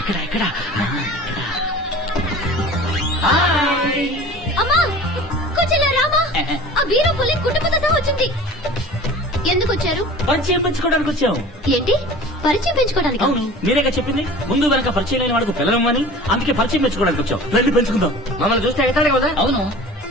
ఇక్కడ ఇక్కడ అమ్మా కూర్చోలే రామా ఆ వీరపులి కుటుంబంతో సహా వచ్చింది. ఎందుకు వచ్చారు? పరిచయం పెంచుకోవడానికి వచ్చాము. ఏంటి పరిచయం పెంచుకోవడానికి? అవును, మీరేగా చెప్పింది ముందు వెనక పరిచయం లేని వాడికి పిల్లలమ్మని, అందుకే పరిచయం పెంచుకోవడానికి వచ్చాం. రండి పెంచుకుందాం. మమ్మల్ని చూస్తే అవుతాడు కదా. అవును,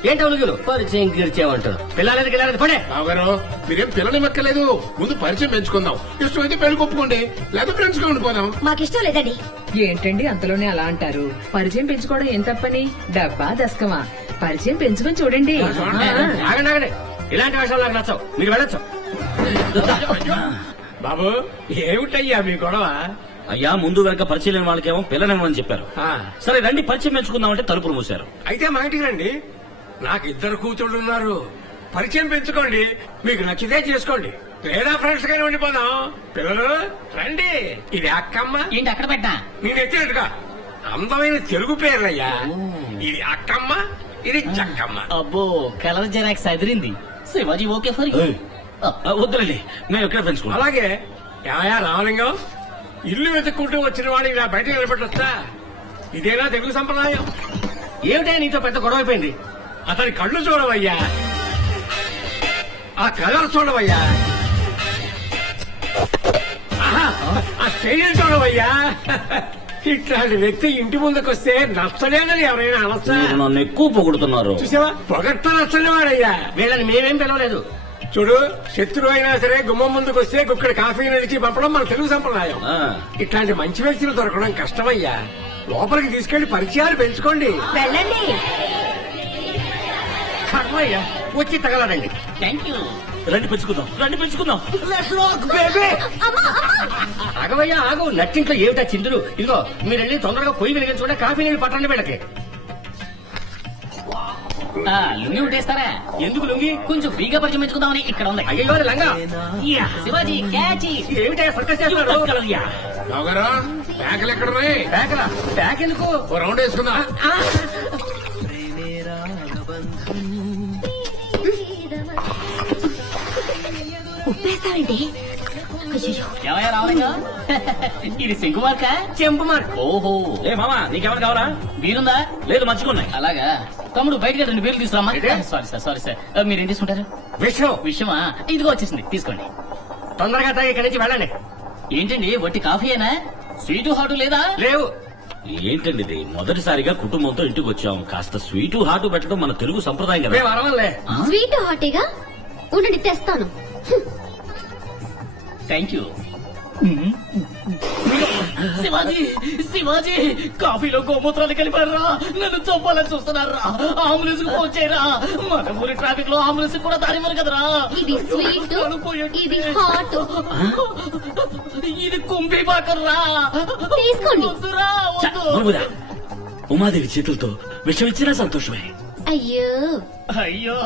ఏంటి అవును పరిచయం గెలిచేమంటారు. పిల్లలకి పడే బావగారు మీరేం పిల్లని మెక్కలేదు, ముందు పరిచయం పెంచుకుందాం. ఇష్టమైతే పెళ్లి కొప్పుకోండి, లేదా ఫ్రెండ్స్ గా ఉండిపోదాం. మాకిష్టం లేదండి. ఏంటండి అంతలోనే అలా అంటారు? పరిచయం పెంచుకోవడం ఏం తప్పని? డబ్బా దశకమా? పరిచయం పెంచుకొని చూడండి. ఆగండి, ఇలాంటి విషయాలు నాకు నచ్చవు, మీరు వెళ్ళొచ్చు. బాబు ఏమిటయ్యా మీ గొడవ? అయ్యా ముందు వెనక పరిచయం లేని వాళ్ళకేమో పిల్లనివ్వమని చెప్పారు. సరే రండి పరిచయం పెంచుకుందామంటే తలుపులు మూసారు. అయితే మా ఇంటికి రండి, నాకు ఇద్దరు కూతుళ్ళు ఉన్నారు. పరిచయం పెంచుకోండి, మీకు నచ్చితే చేసుకోండి, లేదా ఫ్రెండ్స్ గానే ఉండిపోదాం. పిల్లలు రండి. ఇది అక్కమ్మ. ఏంటి అక్కడ పెట్టా? నేను ఎత్తినట్టుగా అందమైన తెలుగు పేర్లయ్యా. ఇది అక్కమ్మ, ఇది చక్కమ్మ. అబ్బో colour xerox Adirindi. Shivaji okay for వద్దులండి, మేము ఎక్కడ పెంచుకుంటాం. అలాగే యాయా రామలింగం, ఇల్లు వెతుక్కుంటూ వచ్చిన వాడు ఇలా బయట నిలబెట్టొచ్చా? ఇదేనా తెలుగు సంప్రదాయం? ఏమిటా నీతో పెద్ద గొడవ అయిపోయింది? అతని కళ్ళు చూడవయ్యా, ఆ కలర్ చూడవయ్యా, ఆహా, ఆ స్టైల్ చూడవయ్యా. ఇట్లాంటి వ్యక్తి ఇంటి ముందుకొస్తే నచ్చలేదని ఎవరైనా అనొచ్చా? నన్ను ఎక్కువ పొగుడుతున్నారు. చూసావా, పొగట్ట నచ్చని వాడయ్యా. వీళ్ళని మేమేం పిలవలేదు. చూడు, శత్రువు అయినా సరే గుమ్మం ముందుకు వస్తే గుక్కడి కాఫీ నడిచి పంపడం మన తెలుగు సంప్రదాయం. ఇట్లాంటి మంచి వ్యక్తులు దొరకడం కష్టమయ్యా. లోపలికి తీసుకెళ్లి పరిచయాలు పెంచుకోండి. వెళ్ళండి. కర్మయ్యా, వచ్చి తగలడండి. Thank you. రండి పెంచుకుందాం, రండి పెంచుకుందాం. ఆగవయ్యా ఆగు, నట్టింట్లో ఏమిటా చిందులు? ఇదిగో మీరు వెళ్ళి తొందరగా పొయ్యి వెలిగించుకుంటే కాఫీ నీళ్ళు పట్టండి వీళ్ళకి. లుంగి ఉట్టేస్తారా? ఎందుకు లుంగి? కొంచెం ఫ్రీగా పరిచయం పెంచుకుందామని ఇక్కడ ఉంది. అయ్యో లంగా. శివాజీ క్యాచీ. ఏమిటా సర్కస్ చేస్తున్నారు? బావగారు బ్యాగులు ఎక్కడున్నాయి? బ్యాగరా? బ్యాగ్ ఎందుకు? ఓ రౌండ్ వేసుకుందా? ఉప్పేస్తావండి. ఏమయ్యా రావలింగా, ఇది సింకు మార్క చెంపు మార్క్. ఓహో. ఏ మామా నీకేమైనా కావాలా? బీరుందా? లేదు మంచుకున్నాయి. అలాగా తమ్ముడు బయటకి 2 బీర్లు తీసుకురామా. సారీ సార్ మీరేం తీసుకుంటారు? విషయం. విషయమా? ఇదిగో వచ్చేసింది, తీసుకోండి. తొందరగా తాగి ఇక్కడి నుంచి వెళ్ళండి. ఏంటండి వట్టి కాఫీయేనా? స్వీటు హాటు లేదా? లేవు. ఏంటండి ఇది మొదటిసారిగా కుటుంబంతో ఇంటికి వచ్చాం. కాస్త స్వీటు హాటు పెట్టడం మన తెలుగు సంప్రదాయం కదా. మేము అరవలే. స్వీట్ హాటీగా ఉండండి తెస్తాను. Thank you. శివాజీ శివాజీ కాఫీలో గోమూత్రాలు కలిపారా? నన్ను చంపాలని చూస్తున్నారా? అంబులెన్స్ కు ఫోన్ చేయరా? మన ఊరి ట్రాఫిక్ లో అంబులెన్స్ కూడా దారివ్వరు కదరా. ఇది స్వీట్, ఇది హాట్. ఇది కుంభీ పాకర్రా. తీసుకోండి. వద్దురా, ఛ, వద్దు. నవ్వురా. ఉమాదేవి చేతులతో విషం ఇచ్చినా సంతోషమే. అయ్యో అయ్యో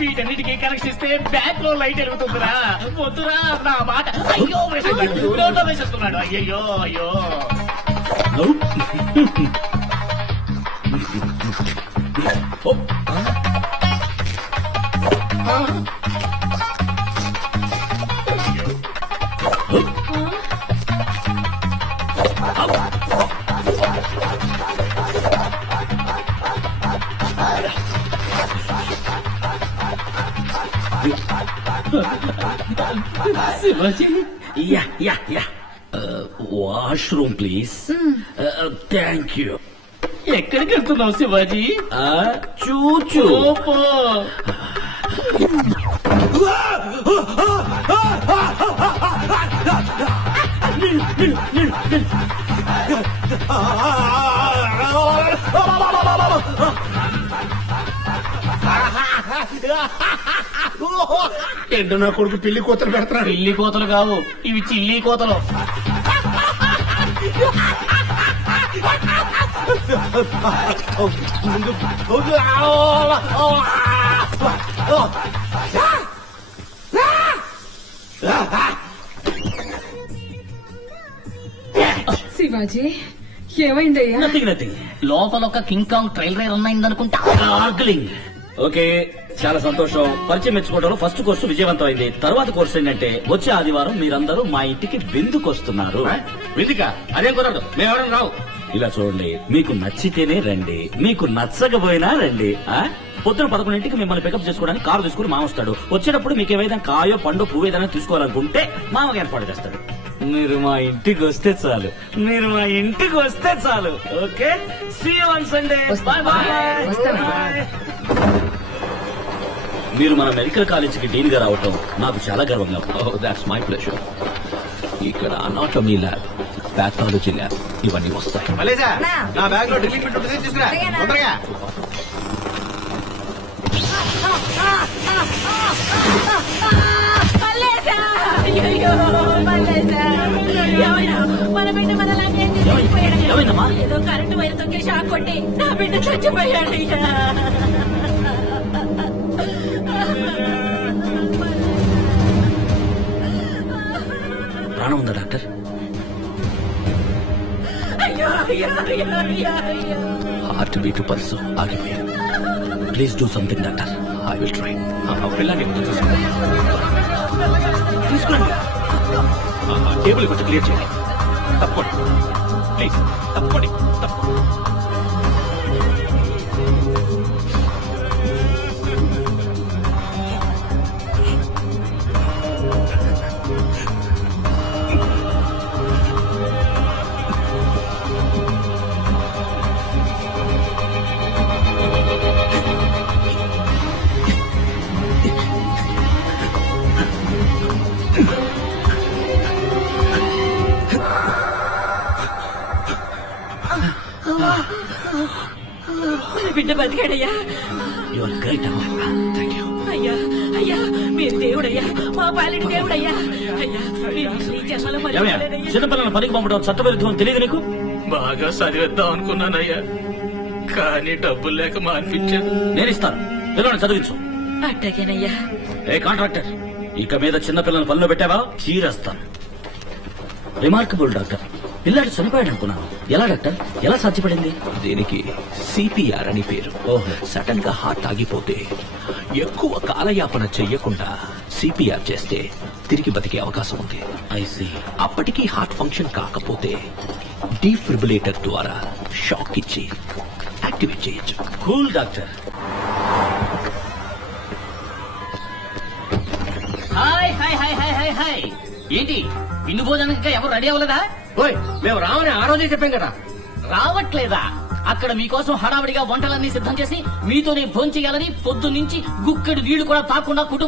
వీటన్నిటికీ కనెక్షన్ ఇస్తే బ్యాక్ లో లైట్ ఎరుగుతుందిరా. వద్దురా నా మాట. అయ్యో నోట్లో వేసేస్తున్నాడు. అయ్యో అయ్యో. ఓ, Shivaji yeah yeah yeah. Washroom please. Thank you. ఎక్కడికి వెళ్తున్నావు శివాజీ? చూచూ. ఓపో. ఏంటో నా కొడుకు పిల్లి కూతురు పెడతాడు. పిల్లి కోతలు కావు, ఇవి చిల్లి కోతలు. శివాజీ ఏమైందయ్యా? Nothing nothing. లోపల ఒక కింగ్ కాంగ్ ట్రైల్ రైడ్ ఉన్నాయిందనుకుంటా. గార్గ్లింగ్. ఓకే, చాలా సంతోషం. పరిచయం మెచ్చుకోవడంలో ఫస్ట్ కోర్సు విజయవంతమైంది. తర్వాత కోర్సు ఏంటంటే వచ్చే ఆదివారం మీరందరూ మా ఇంటికి విందుకొస్తున్నారు. విధిక అదేం కుదరదు. మేమెవరం రావు. ఇలా చూడండి, మీకు నచ్చితేనే రండి, మీకు నచ్చకపోయినా రండి. పొద్దున 11ంటికి మిమ్మల్ని పికప్ చేసుకోవడానికి కారు తీసుకుని మామ వస్తాడు. వచ్చేటప్పుడు మీకు ఏదైనా కాయో పండు పువ్వు ఏదైనా తీసుకోవాలనుకుంటే మామకి ఏర్పాటు చేస్తాడు. మీరు మా ఇంటికి వస్తే చాలు, మీరు మా ఇంటికి వస్తే చాలు. Okay, see you on Sunday. Bye bye. వస్తావా? మీరు మన మెడికల్ కాలేజీకి డీన్ గా రావటం నాకు చాలా గర్వంగా ఉంది. Oh, that's my pleasure. ఇక్కడ అనాటమీ ల్యాబ్, పాథాలజీ ల్యాబ్ ఇవన్నీ వస్తాయి. మలేజా నా బ్యాగ్ లో డ్రిల్లింగ్ బిట్ ఉంటుంది, తీసుకురా తొందరగా. ఏమైందమ్మా? ఏదో కరెంటు వైర్ తొక్కి షాక్ కొట్టి నా బిడ్డ చచ్చిపోయాడు. ప్రాణం ఉందా డాక్టర్? హార్ట్ బీట్ పల్స్ ఆగిపోయాడు. Please do something doctor. I will try. పిల్లని తీసుకురండి. టేబుల్ కొంచెం క్లియర్ చేయండి. తప్పండి ప్లీజ్, తప్పండి తప్పండి. బిడ్డ బతికాడయ్యా. యు ఆర్ గ్రేట్ అమ్మా. Thank you. అయ్యా అయ్యా మీరు దేవుడయ్యా, మా పాలిటి దేవుడయ్యా. అయ్యా మీరు ఈ జన్మలో ఏమయ్యా, మర్చిపోలేదయ్యా. చిన్నపిల్లలను పనికి పంపడం చట్టవిరుద్ధం తెలియదు నీకు? బాగా చదివేద్దాం అనుకున్నానయ్యా, కానీ డబ్బులు లేక మానిపించాను. నేను ఇస్తాను, పిల్లల్ని చదివించు. అట్టగేనయ్యా. ఏ కాంట్రాక్టర్, ఇక మీద చిన్నపిల్లలను పనిలో పెట్టావా చీరేస్తాను. Remarkable doctor. పిల్లాడు చనిపోయాడు అనుకున్నాను. ఎలా డాక్టర్, ఎలా సాధ్యపడింది? దీనికి సిపిఆర్ అని పేరు. ఓహో. సడన్ గా హార్ట్ ఆగిపోతే ఎక్కువ కాలయాపన చెయ్యకుండా సిపిఆర్ చేస్తే తిరిగి బతికే అవకాశం ఉంది. I see. అప్పటికీ హార్ట్ ఫంక్షన్ కాకపోతే డీఫిబ్రిలేటర్ ద్వారా షాక్ ఇచ్చి యాక్టివేట్ చేయొచ్చు. Cool doctor. Hi hi hi hi hi hi. ఏంటి విందు భోజనానికి ఎవరు రెడీ అవ్వలేదా? ఓయ్ మేము రామని ఆ రోజే చెప్పాం కదా. రావట్లేదా? అక్కడ మీకోసం హడావిడిగా వంటలన్నీ సిద్ధం చేసి మీతోనే భోంచేయాలని పొద్దున్నుంచి గుక్కెడు నీళ్లు కూడా తాకుండా కుటుంబం